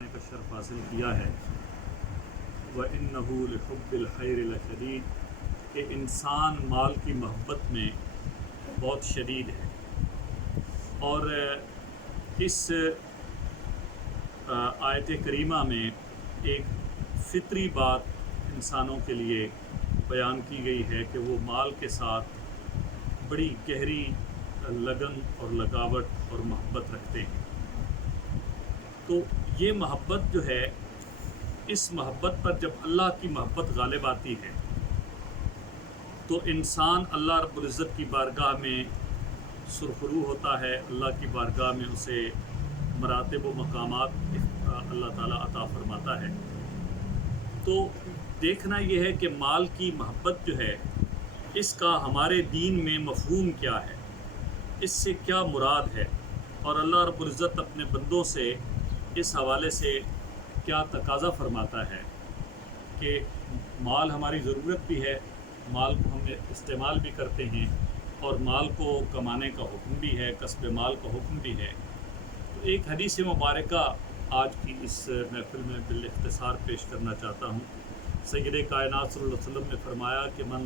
کا شرف حاصل کیا ہے وَإِنَّهُ لِحُبِّ الْخَيْرِ لَشَدِيدٌ کہ انسان مال کی محبت میں بہت شدید ہے۔ اور اس آیت کریمہ میں ایک فطری بات انسانوں کے لیے بیان کی گئی ہے کہ وہ مال کے ساتھ بڑی گہری لگن اور لگاوٹ اور محبت رکھتے ہیں۔ تو یہ محبت جو ہے، اس محبت پر جب اللہ کی محبت غالب آتی ہے تو انسان اللہ رب العزت کی بارگاہ میں سرخرو ہوتا ہے، اللہ کی بارگاہ میں اسے مراتب و مقامات اللہ تعالیٰ عطا فرماتا ہے۔ تو دیکھنا یہ ہے کہ مال کی محبت جو ہے، اس کا ہمارے دین میں مفہوم کیا ہے، اس سے کیا مراد ہے، اور اللہ رب العزت اپنے بندوں سے اس حوالے سے کیا تقاضا فرماتا ہے کہ مال ہماری ضرورت بھی ہے، مال کو ہم استعمال بھی کرتے ہیں، اور مال کو کمانے کا حکم بھی ہے، کسب مال کا حکم بھی ہے۔ تو ایک حدیث مبارکہ آج کی اس محفل میں بالاختصار پیش کرنا چاہتا ہوں۔ سید کائنات صلی اللہ علیہ وسلم نے فرمایا کہ من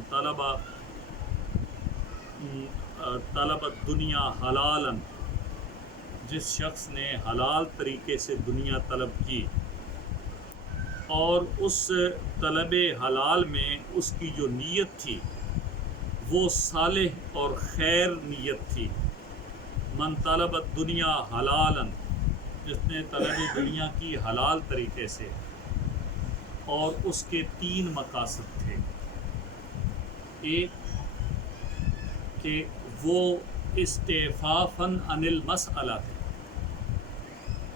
طلب الدنیا حلالا، جس شخص نے حلال طریقے سے دنیا طلب کی اور اس طلب حلال میں اس کی جو نیت تھی وہ صالح اور خیر نیت تھی۔ من طلب الدنیا حلالا، جس نے طلب دنیا کی حلال طریقے سے، اور اس کے 3 مقاصد تھے۔ ایک کہ وہ استعفافاً عن المسئلہ تھے،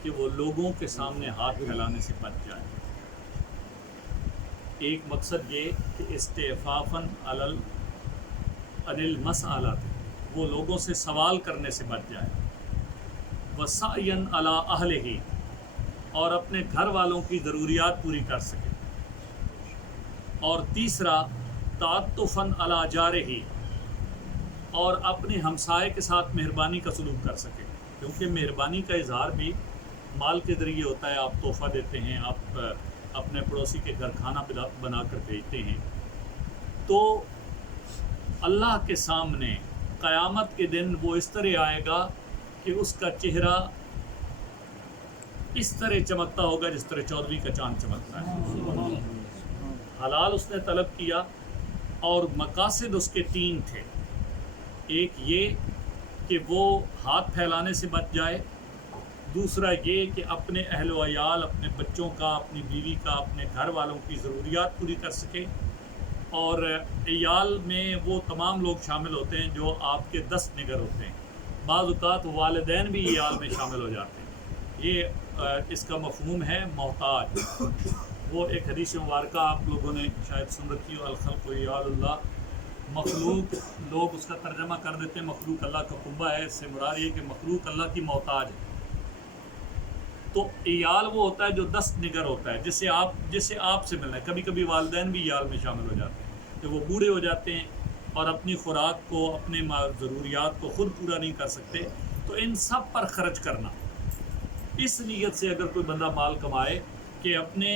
کہ وہ لوگوں کے سامنے ہاتھ پھیلانے سے بچ جائے۔ ایک مقصد یہ کہ استعفافاً عن المسئلہ تھے، وہ لوگوں سے سوال کرنے سے بچ جائے۔ وسعیاً علی اہلہ، اور اپنے گھر والوں کی ضروریات پوری کر سکے۔ اور تیسرا تعطفاً علی جارہ، اور اپنے ہمسائے کے ساتھ مہربانی کا سلوک کر سکے، کیونکہ مہربانی کا اظہار بھی مال کے ذریعے ہوتا ہے۔ آپ تحفہ دیتے ہیں، آپ اپنے پڑوسی کے گھر کھانا بنا کر بھیجتے ہیں، تو اللہ کے سامنے قیامت کے دن وہ اس طرح آئے گا کہ اس کا چہرہ اس طرح چمکتا ہوگا جس طرح 14ویں کا چاند چمکتا ہے۔ حلال اس نے طلب کیا، اور مقاصد اس کے 3 تھے۔ ایک یہ کہ وہ ہاتھ پھیلانے سے بچ جائے، دوسرا یہ کہ اپنے اہل و عیال، اپنے بچوں کا، اپنی بیوی کا، اپنے گھر والوں کی ضروریات پوری کر سکے، اور عیال میں وہ تمام لوگ شامل ہوتے ہیں جو آپ کے 10 نگر ہوتے ہیں۔ بعض اوقات والدین بھی عیال میں شامل ہو جاتے ہیں۔ یہ اس کا مفہوم ہے محتاج۔ وہ ایک حدیث مبارکہ آپ لوگوں نے شاید سن رکھی ہو، الخلق عیال اللہ، مخلوق، لوگ اس کا ترجمہ کر دیتے ہیں مخلوق اللہ کا قبہ ہے، اس سے مراد یہ کہ مخلوق اللہ کی محتاج ہے۔ تو عیال وہ ہوتا ہے جو 10 نگر ہوتا ہے، جسے آپ سے ملنا ہے۔ کبھی کبھی والدین بھی عیال میں شامل ہو جاتے ہیں، کہ وہ بوڑھے ہو جاتے ہیں اور اپنی خوراک کو، اپنے ضروریات کو خود پورا نہیں کر سکتے، تو ان سب پر خرچ کرنا۔ اس نیت سے اگر کوئی بندہ مال کمائے کہ اپنے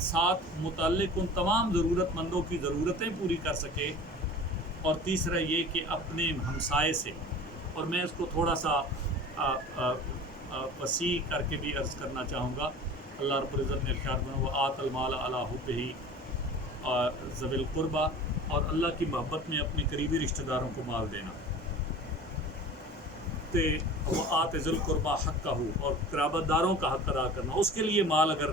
ساتھ متعلق ان تمام ضرورت مندوں کی ضرورتیں پوری کر سکے، اور تیسرا یہ کہ اپنے ہمسائے سے، اور میں اس کو تھوڑا سا وسیع کر کے بھی عرض کرنا چاہوں گا۔ اللہ رب العزت نے ارشاد فرمایا وَآتَى الْمَالَ عَلَىٰ حُبِّهِ ذَوِي الْقُرْبَىٰ، اور اللہ کی محبت میں اپنے قریبی رشتہ داروں کو مال دینا۔ وَآتِ ذِي الْقُرْبَىٰ حَقَّهُ، اور قرابت داروں کا حق ادا کرنا۔ اس کے لیے مال اگر،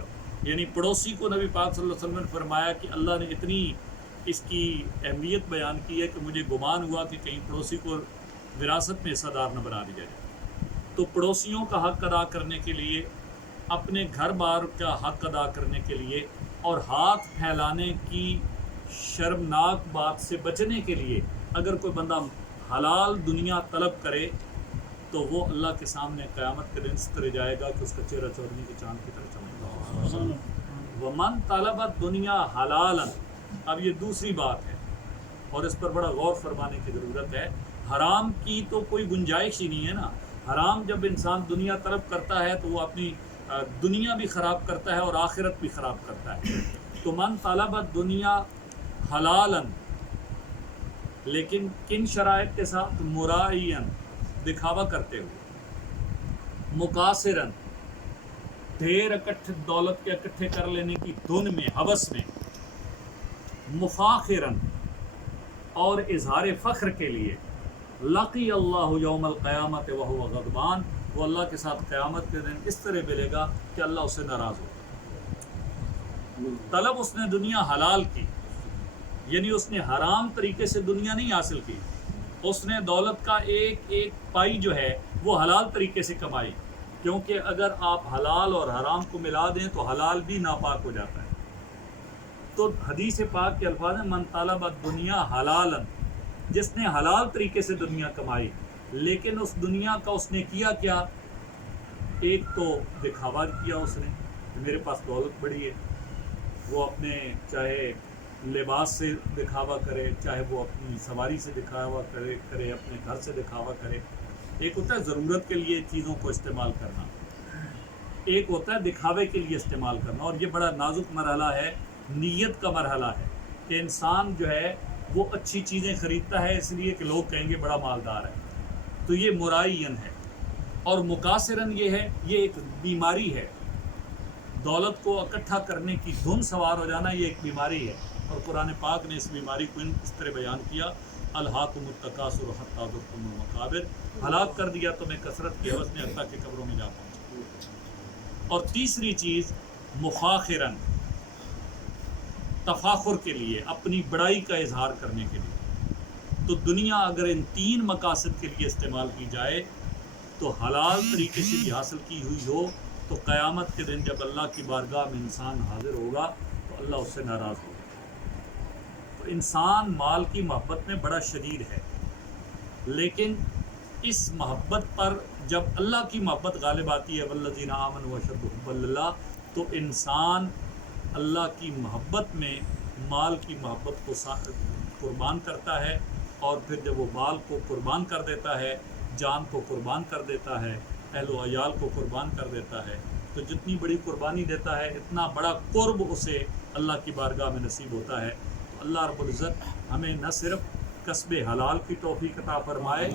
یعنی پڑوسی کو نبی پاک صلی اللہ علیہ وسلم نے فرمایا کہ اللہ نے اتنی اس کی اہمیت بیان کی ہے کہ مجھے گمان ہوا کہ کہیں پڑوسی کو وراثت میں حصہ دار نہ بنا دیا جائے۔ تو پڑوسیوں کا حق ادا کرنے کے لیے، اپنے گھر بار کا حق ادا کرنے کے لیے، اور ہاتھ پھیلانے کی شرمناک بات سے بچنے کے لیے اگر کوئی بندہ حلال دنیا طلب کرے تو وہ اللہ کے سامنے قیامت کے دن اس طرح جائے گا کہ اس کا چہرہ 14ویں کے چاند کی طرح چمکے گا۔ وَمَن طَلَبَ الدُّنْيَا حَلَالًا، اب یہ دوسری بات ہے، اور اس پر بڑا غور فرمانے کی ضرورت ہے۔ حرام کی تو کوئی گنجائش ہی نہیں ہے نا۔ حرام جب انسان دنیا طلب کرتا ہے تو وہ اپنی دنیا بھی خراب کرتا ہے اور آخرت بھی خراب کرتا ہے. تو من طلب دنیا حلالن، لیکن کن شرائط کے ساتھ؟ مرائین، دکھاوا کرتے ہوئے، مقاصرن، ڈھیر دولت کے اکٹھے کر لینے کی دھن میں، ہوس میں، مفاخرن، اور اظہار فخر کے لیے، لقی اللہ یوم القیامت وہو غضبان، وہ اللہ کے ساتھ قیامت کے دن اس طرح ملے گا کہ اللہ اس سے ناراض ہو. طلب اس نے دنیا حلال کی، یعنی اس نے حرام طریقے سے دنیا نہیں حاصل کی، اس نے دولت کا ایک ایک پائی جو ہے وہ حلال طریقے سے کمائی، کیونکہ اگر آپ حلال اور حرام کو ملا دیں تو حلال بھی ناپاک ہو جاتا ہے. تو حدیث پاک کے الفاظ ہیں من طلب الدنیا حلالن، جس نے حلال طریقے سے دنیا کمائی، لیکن اس دنیا کا اس نے کیا کیا؟ ایک تو دکھاوا کیا اس نے کہ میرے پاس دولت بڑی ہے، وہ اپنے چاہے لباس سے دکھاوا کرے، چاہے وہ اپنی سواری سے دکھاوا کرے اپنے گھر سے دکھاوا کرے. ایک ہوتا ہے ضرورت کے لیے چیزوں کو استعمال کرنا، ایک ہوتا ہے دکھاوے کے لیے استعمال کرنا. اور یہ بڑا نازک مرحلہ ہے، نیت کا مرحلہ ہے کہ انسان جو ہے وہ اچھی چیزیں خریدتا ہے اس لیے کہ لوگ کہیں گے بڑا مالدار ہے. تو یہ مرائین ہے. اور مقاصرن یہ ہے، یہ ایک بیماری ہے، دولت کو اکٹھا کرنے کی دھن سوار ہو جانا، یہ ایک بیماری ہے. اور قرآن پاک نے اس بیماری کو اس طرح بیان کیا، الہاکم التکاثر حتی زرتم المقابر، ہلاک کر دیا تمہیں کثرت کی ہوس نے حتیٰ کہ قبروں میں جا پہنچے. اور تیسری چیز مفاخرن، تفاخر کے لیے، اپنی بڑائی کا اظہار کرنے کے لیے. تو دنیا اگر ان تین مقاصد کے لیے استعمال کی جائے تو حلال طریقے سے بھی حاصل کی ہوئی ہو تو قیامت کے دن جب اللہ کی بارگاہ میں انسان حاضر ہوگا تو اللہ اس سے ناراض ہوگا. تو انسان مال کی محبت میں بڑا شدید ہے، لیکن اس محبت پر جب اللہ کی محبت غالب آتی ہے والذین آمنوا اشد حبا للہ، تو انسان اللہ کی محبت میں مال کی محبت کو قربان کرتا ہے. اور پھر جب وہ مال کو قربان کر دیتا ہے، جان کو قربان کر دیتا ہے، اہل و عیال کو قربان کر دیتا ہے، تو جتنی بڑی قربانی دیتا ہے اتنا بڑا قرب اسے اللہ کی بارگاہ میں نصیب ہوتا ہے. تو اللہ رب العزت ہمیں نہ صرف کسب حلال کی توفیق عطا فرمائے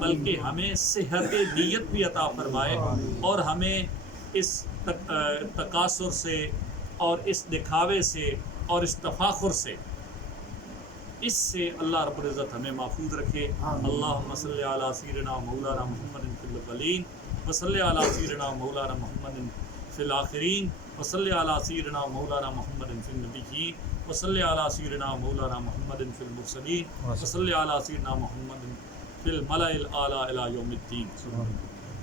بلکہ ہمیں صحت نیت بھی عطا فرمائے، اور ہمیں اس تکاثر سے اور اس دکھاوے سے اور اس تفاخر سے، اس سے اللہ رب العزت ہمیں محفوظ رکھے. اللہم صلی علی سیدنا مولانا محمد فی الاولین وصلی علی سیدنا مولانا محمد فی الآخرین وصلی علی سیدنا مولانا محمد فی النبیین وصلی علی سیدنا مولانا محمد فی المرسلین وصلی علی سیدنا محمد فی الملأ الاعلی الی یوم الدین.